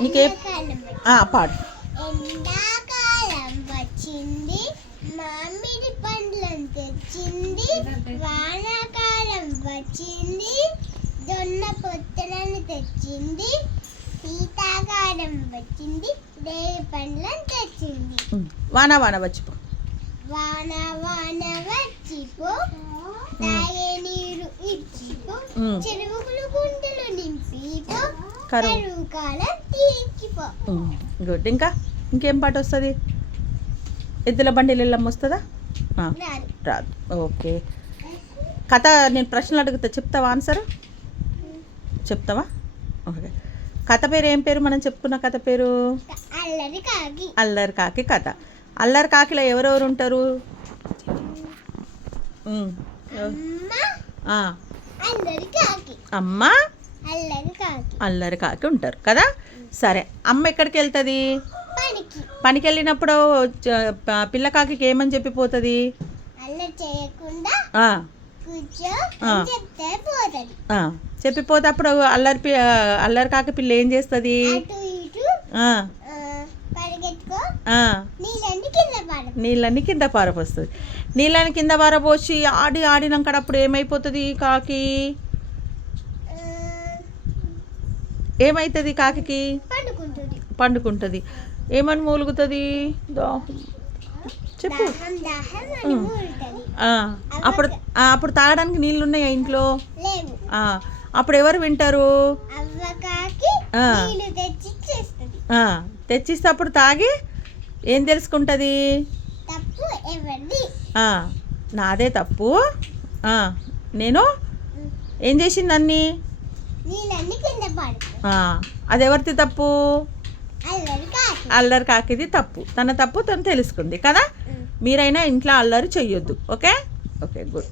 నీకే పాడు. ఎండాకాలం వచ్చింది, మామిడి పండ్లను తెచ్చింది. వానాకాలం వచ్చింది, జొన్న పొత్తులను తెచ్చింది. శీతాకాలం వచ్చింది, రేగి పండ్లను తెచ్చింది. వాన వాన వచ్చిపో. వాన వాన వచ్చిపో, తాగే నీరు ఇచ్చిపో, చెరువులు గుంటలు నింపిపో, కరువు కాలం తీర్చిపో. గుడ్. ఇంకేం పాట వస్తుంది? ఎద్దుల బండిలు ఎల్లమ్మ వస్తుందా? రాదు. ఓకే. కథ నేను ప్రశ్నలు అడుగుతా, చెప్తావా? ఆన్సర్ చెప్తావా? ఓకే. కథ పేరు ఏం పేరు? మనం చెప్పుకున్న కథ పేరు అల్లరి కాకి కథ. అల్లరి కాకిలో ఎవరెవరు ఉంటారు? అమ్మ, అల్లరి కాకి ఉంటారు కదా. సరే, అమ్మ ఎక్కడికి వెళ్తుంది? పనికి వెళ్ళినప్పుడు పిల్ల కాకి ఏమని చెప్పిపోతుంది? చెప్పిపోతే అప్పుడు అల్లరి కాకి పిల్ల ఏం చేస్తుంది? నీళ్ళని కింద పారపోస్తుంది. నీళ్ళని కింద పారపోసి ఆడినాక అప్పుడు ఏమైపోతుంది? కాకి ఏమవుతుంది? కాకి పండుకుంటుంది. ఏమని మూలుగుతుంది? చెప్పు. అప్పుడు అప్పుడు తాగడానికి నీళ్ళు ఉన్నాయా ఇంట్లో? అప్పుడు ఎవరు వింటారు? తెచ్చిస్తే అప్పుడు తాగి ఏం తెలుసుకుంటుంది? నాదే తప్పు, నేను ఏం చేసింది అన్నీ. అది ఎవరిది తప్పు? అల్లరి కాకిది తప్పు. తన తప్పు తను తెలుసుకుంది కదా. మీరైనా ఇంట్లో అల్లరి చెయ్యొద్దు. Okay okay, good.